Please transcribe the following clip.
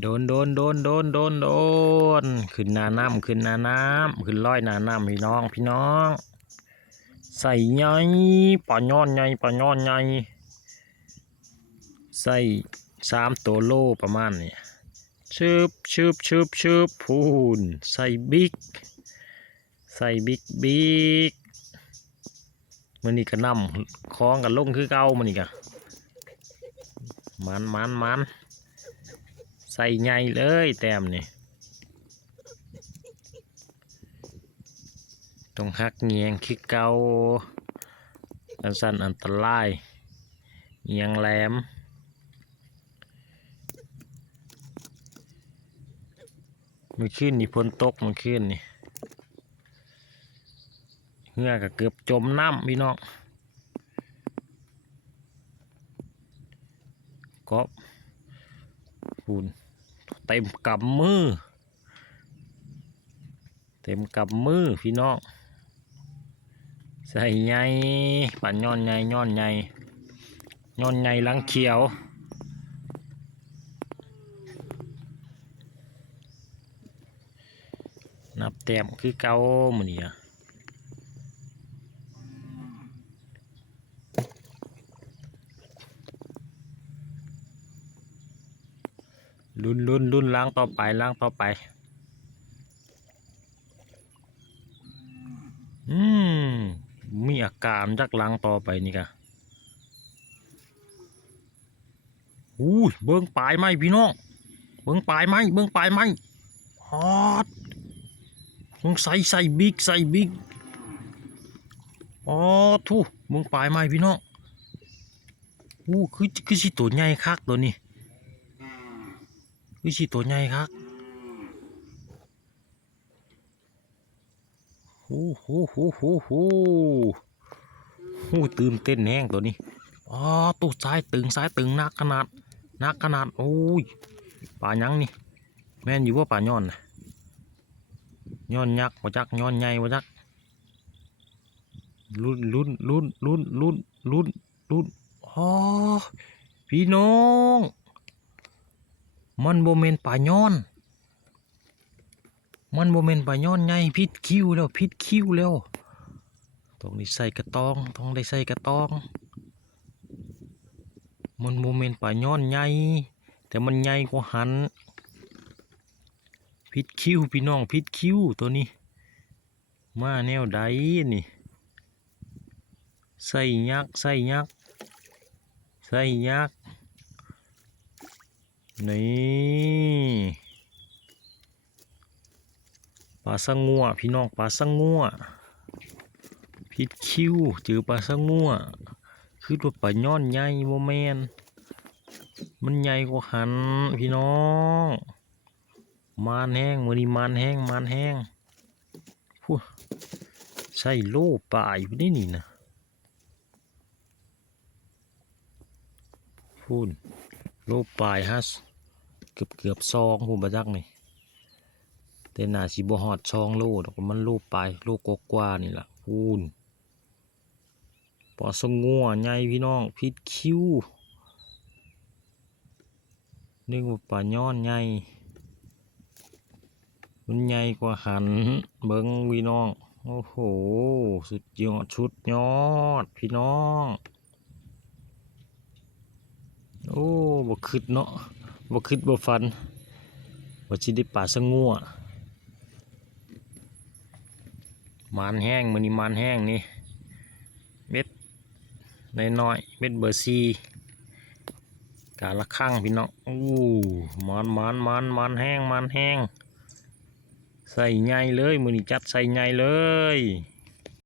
โดนขึ้นหน้าน้ำขึ้นร้อยหน้าน้ำพี่น้องใส่ใหญ่ปลาย้อนใหญ่ใส่3 ตัวโลประมาณนี้ชืบพูนใส่บิ๊กมันนี่ก็นำคล้องกันลงคือเก่ามันนี่ก็มันใส่ใหญ่เลยแต้มนี่ต้องหักเงียงคือเก่าสั้นอันตรายเงียงแหลมมันขึ้นนี่พ้นตกมันขึ้นนี่เหื่อก็เกือบจมน้ำพี่น้องก็พูนเต็มกำมือพี่น้องใส่ใหญ่ปั่นย้อนใหญ่หลังเขียวนับแต้มคือเก่ามื้อนี้ลุ้นล้างต่อไปมีอาการจากล้างต่อไปนี่กะเบิ้งปลายไหมพี่น้องเบิ้งปลายไหมฮอดต้องใส่บิ๊กอ๋อทูเบิ้งปลายไหมพี่น้องคือสิตัวใหญ่คักตัวนี้คือสิตัวใหญ่คักตื่นเต้นแห้งตัวนี้อ๋อตัวซ้ายตึงนักขนาดโอ้ยปลายังนี่แม่นอยู่ว่าปลาย้อนนะย้อนยักษ์ว่าจักย้อนใหญ่ว่าจักลุ้นอ๋อพี่น้องมันโมเมนปลาย้อนใหญ่พิษคิ้วแล้วต้องได้ใส่กระตองมันโมเมนปลาย้อนใหญ่แต่มันใหญ่กว่าหันพิษคิ้วพี่น้องพิษคิ้วตัวนี้มาแนวใดนี่ใส่ยักษ์นี่ปลาสังงัวพี่น้องปลาสังงัวพิษคิ้วเจอปลาสังงัวคือตัวปลาย้อนใหญ่โมเมนมันใหญ่กว่าหันพี่น้องมานแห้งมือนี้มานแห้งพูใส่โล่ป่าอยู่นี่นะพูนโล่ป่ายฮะเกือบซองพูนบะจักนี่แต่น่าสิบ่ฮอดซองโล่ดอกมันโล่ป่ายโล่กว่านี่ล่ะพูนปลาสงงัวใหญ่พี่น้องพิษคิ้วนึกว่าปลาย้อนใหญ่มันใหญ่กว่าหันเบิ้งพี่น้องโอ้โหสุดยอดพี่น้องโอ้บ่คิดเนาะบ่ฝันว่าสิได้ปลาสงงัวมานแห้งมื้อนี้มานแห้งนี่เม็ดน้อยเม็ดเบอร์ซีกาละข้างพี่น้องมันแห้งใส่ใหญ่เลยมื้อนี้จัดใส่ใหญ่เลย